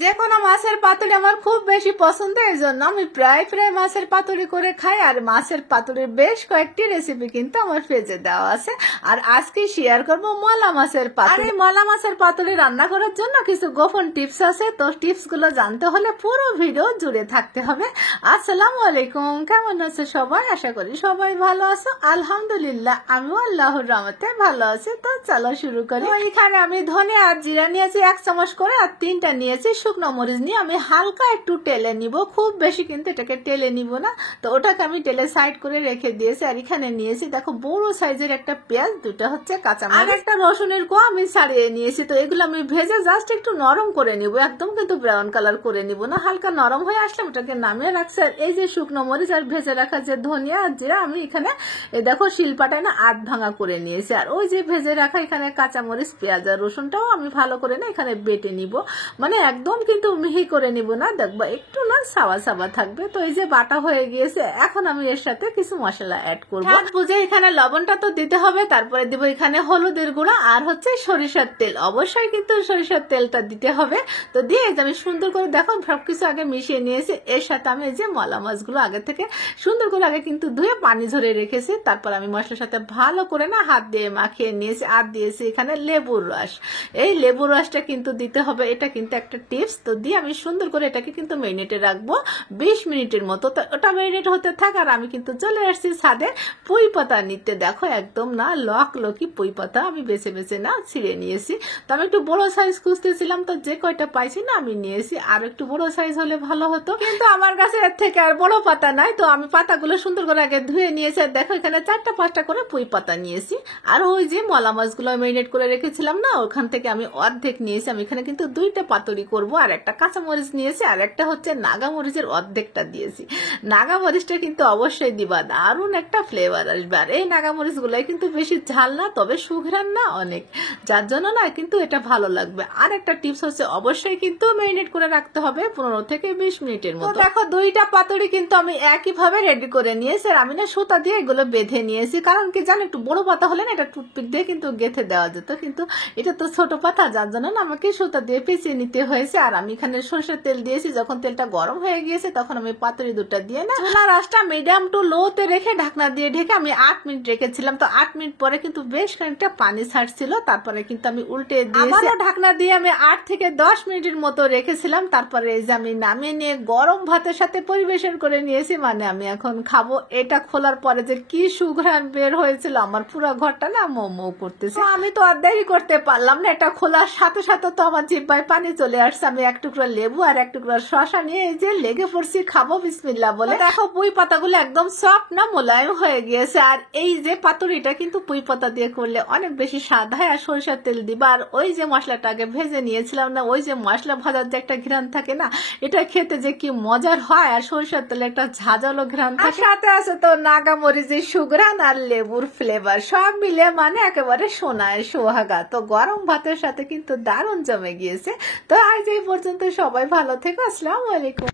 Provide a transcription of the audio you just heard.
যে কোনো মাছের পাতুরি আমার খুব বেশি পছন্দ, এই জন্য আমি প্রায় প্রায় মাছের পাতুরি করে খাই। আর মাছের পাতুরির বেশ কয়েকটি রেসিপি কিন্তু আমার পেজে দেওয়া আছে। আর আজকে শেয়ার করব মলা মাছের পাতুরি। মলা মাছের পাতুরি রান্না করার জন্য কিছু গোপন টিপস আছে, তো টিপস গুলো জানতে হলে পুরো ভিডিও জুড়ে থাকতে হবে। আসসালামু আলাইকুম, কেমন আছে সবাই? আশা করি সবাই ভালো আছো। আলহামদুলিল্লাহ আমিও আল্লাহর রহমতে ভালো আছি। তো চলো শুরু করি। এখানে আমি ধনে আর জিরা নিয়েছি 1 চামচ করে, আর 3টা নিয়েছি শুকনো মরিচ নিয়ে আমি হালকা একটু টেলে নিব, খুব বেশি কিন্তু এটাকে টেলে নিব না। তো ওটাকে আমি টেলে সাইড করে রেখে দিয়েছি। আর এখানে নিয়েছি দেখো বড় সাইজের একটা পেঁয়াজ, দুটা হচ্ছে কাঁচা মরিচ, আর একটা রসুনের কোয়া আমি ছাড়িয়ে নিয়েছি। তো এগুলো আমি ভেজে জাস্ট একটু নরম করে নিব, একদম কিন্তু ব্রাউন কালার করে নিব না, হালকা নরম হয়ে আসলে ওটাকে নামিয়ে রাখছি। আর এই যে শুকনো মরিচ আর ভেজে রাখা যে ধনিয়া আর জিরা আমি এখানে দেখো শিলপাটায় না আধ ভাঙা করে নিয়েছি। আর ওই যে ভেজে রাখা এখানে কাঁচা মরিচ পেঁয়াজ আর রসুনটাও আমি ভালো করে না এখানে বেটে নিব, মানে একদম কিন্তু মিহি করে নিব না, দেখবা একটু না সাবা সাবা থাকবে। তো এই যে বাটা হয়ে গিয়েছে, এখন আমি এর সাথে কিছু মশলা অ্যাড করব। বুঝে এখানে লবণটা তো দিতে হবে, তারপরে দিব এখানে হলুদের গুঁড়া আর হচ্ছে সরিষার তেল, অবশ্যই কিন্তু সরিষার তেলটা দিতে হবে। তো দিয়ে আমি সুন্দর করে দেখো সবকিছু আগে মিশিয়ে নিয়েছি। এর সাথে আমি এই যে মলা মাছগুলো আগে থেকে সুন্দর করে আগে কিন্তু ধুয়ে পানি ঝরে রেখেছি, তারপর আমি মশলার সাথে ভালো করে না হাত দিয়ে মাখিয়ে নিয়েছি। আর দিয়েছি এখানে লেবুর রস, এই লেবুর রসটা কিন্তু দিতে হবে, এটা কিন্তু একটা টিপস। তো দিয়ে আমি সুন্দর করে এটাকে কিন্তু মেরিনেটে রাখবো 20 মিনিটের মতো। তো ওটা মেরিনেট হতে থাক, আর আমি কিন্তু চলে আসছি ছাদে পুঁই পাতা নিতে। দেখো একদম না লকি পুঁই পাতা আমি বেছে বেছে না ছিঁড়ে নিয়েছি। তো আমি একটু বড় সাইজ খুঁজতেছিলাম, তো যে কয়টা পাইছি না আমি নিয়েছি। আর একটু বড় সাইজ হলে ভালো হতো, কিন্তু আমার কাছে এর থেকে আর বড় পাতা নাই। তো আমি পাতাগুলো সুন্দর করে আগে ধুয়ে নিয়েছি। আর দেখো এখানে 4টা-5টা করে পুঁই পাতা নিয়েছি। আর ওই যে মলা মাছগুলো মেরিনেট করে রেখেছিলাম না, ওখান থেকে আমি অর্ধেক নিয়েছি। আমি এখানে কিন্তু 2টা পাতুরি করব। আর একটা কাঁচা মরিচ নিয়েছি, আর একটা হচ্ছে নাগা মরিচের অর্ধেকটা দিয়েছি। নাগা মরিচটা কিন্তু অবশ্যই দিবা, দারুণ একটা ফ্লেভার আসবে। আর এই নাগা মরিচ গুলাই কিন্তু বেশি ঝাল না, তবে সুঘ্রাণ না অনেক, যার জন্য না কিন্তু এটা ভালো লাগবে। আর একটা টিপস হচ্ছে অবশ্যই কিন্তু মেরিনেট করে রাখতে হবে 15 থেকে 20 মিনিটের মতো। দেখো 2টা পাতুরি কিন্তু আমি একইভাবে রেডি করে নিয়েছি। আর আমি না সুতা দিয়ে এগুলো বেঁধে নিয়েছি, কারণ কি জানো একটু বড় পাতা হলে না এটা টুথপিক দিয়ে কিন্তু গেঁথে দেওয়া যেত, কিন্তু এটা তো ছোট পাতা, যার জন্য না আমাকে সুতা দিয়ে পেঁচিয়ে নিতে হয়েছে। আর আমি এখানে সরষের তেল দিয়েছি, যখন তেলটা গরম হয়ে গিয়েছে তখন আমি পাতুরি দুটা দিয়ে না চুলার আঁচটা মিডিয়াম টু লোতে রেখে ঢাকনা দিয়ে ঢেকে আমি 8 মিনিট রেখেছিলাম। তো 8 মিনিট পরে কিন্তু বেশ খানিকটা পানি ছাড়ছিল, তারপরে কিন্তু আমি উল্টে দিয়েছি। ঢাকনা দিয়ে আমি 8 থেকে 10 মিনিটের মতো রেখেছিলাম। তারপরে এই যে আমি নামিয়ে নিয়ে গরম ভাতের সাথে পরিবেশন করে নিয়েছি, মানে আমি এখন খাবো। এটা খোলার পরে যে কি সুঘ্রাণ বের হয়েছিল, আমার পুরো ঘরটা না মো করতেছে। আমি তো আর দেরি করতে পারলাম না, এটা খোলার সাথে সাথে তো আমার জিহ্বায় পানি চলে আসছে। আমি 1 টুকরা লেবু আর 1 টুকরা শসা নিয়ে এই যে লেগে পড়ছি খাবো বিসমিল্লাহ বলে। দেখো পুঁই পাতাগুলো একদম সফট না মোলায়েম হয়ে গিয়েছে। আর এই যে পাতুরিটা কিন্তু পুঁই পাতা দিয়ে করলে অনেক বেশি স্বাদ হয়। আর সরিষার তেল দিবা, আর ওই যে মশলাটা আগে ভেজে নিয়েছিলাম না, ওই যে মশলা ভাজার যে একটা ঘ্রাণ থাকে না, এটা খেতে যে কি মজার হয়। আর সরিষার তেলে একটা ঝাঁঝালো ঘ্রাণ থাকে, সাথে আছে তো নাগা মরিচের সুঘ্রাণ আর লেবুর ফ্লেভার, সব মিলে মানে একেবারে সোনায় সোহাগা। তো গরম ভাতের সাথে কিন্তু দারুণ জমে গিয়েছে। তো আজ এই পর্যন্ত, সবাই ভালো থেকো, আসসালামু আলাইকুম।